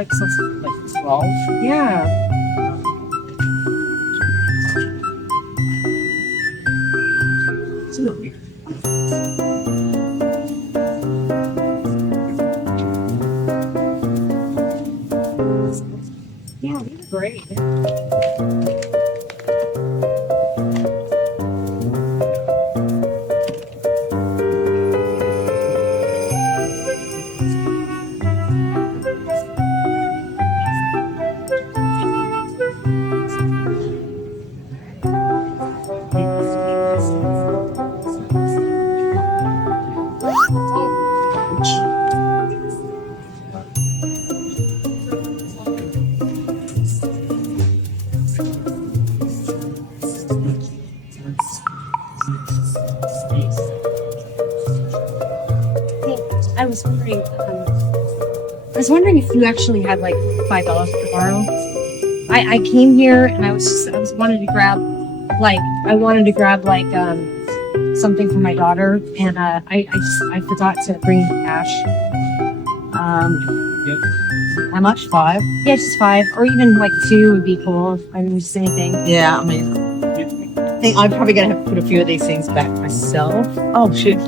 like something like 12. Yeah. Yeah, these are great. I was wondering if you actually had like $5 to borrow. I came here and I was wanted to grab something for my daughter, and I forgot to bring cash. How much? 5? Yeah, just 5, or even like 2 would be cool. I mean, just anything. Yeah, I mean, I think I'm probably going to have to put a few of these things back myself. Oh, shoot.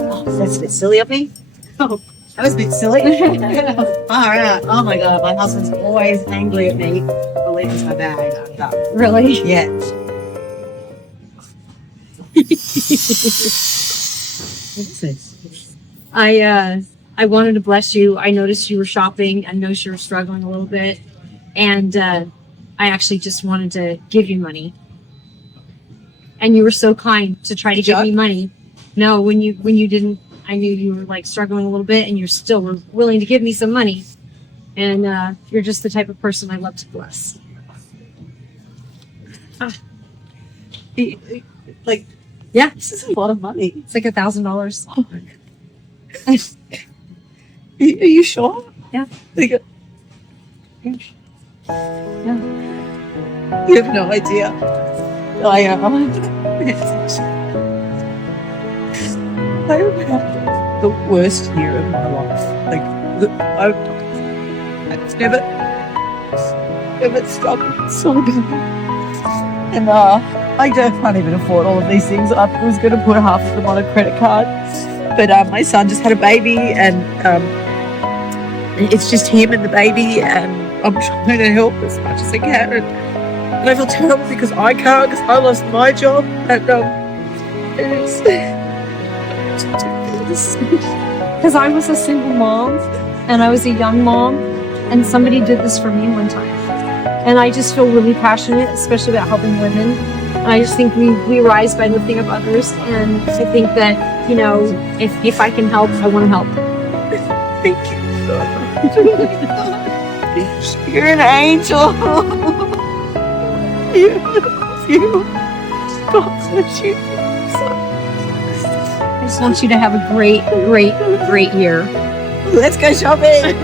Oh, that's a bit silly of me. Oh, that was a bit silly. All right. Oh, my God. My husband's always angry at me for leaving my bag undone. Really? Yeah. What's this? I wanted to bless you. I noticed you were shopping. I noticed you were struggling a little bit, and I actually just wanted to give you money. And you were so kind to try to give me money. No, when you didn't, I knew you were like struggling a little bit, and you're still were willing to give me some money. And you're just the type of person I love to bless. Like, Yeah, this is a lot of money. it's like $1,000. Oh, my God. Are you sure? Yeah. Like, Yeah. you have no idea. I have the worst year of my life. Like, I've never struggled so bad. And I can't even afford all of these things. I was going to put half of them on a credit card, but my son just had a baby, and it's just him and the baby, and I'm trying to help as much as I can. And I feel terrible because I can't, because I lost my job, and it's Because I was a single mom, and I was a young mom, and somebody did this for me one time. And I just feel really passionate, especially about helping women. And I just think we rise by lifting up others. And I think that, you know, if I can help, I want to help. Thank you so much. You're an angel. You. God bless you. I just want you to have a great year. Let's go shopping.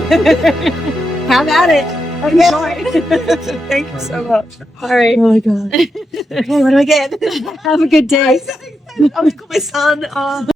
Have at it. Enjoy. Thank you so much. All right. Oh my God. Okay, what do I get? Have a good day. I'm going to call my son.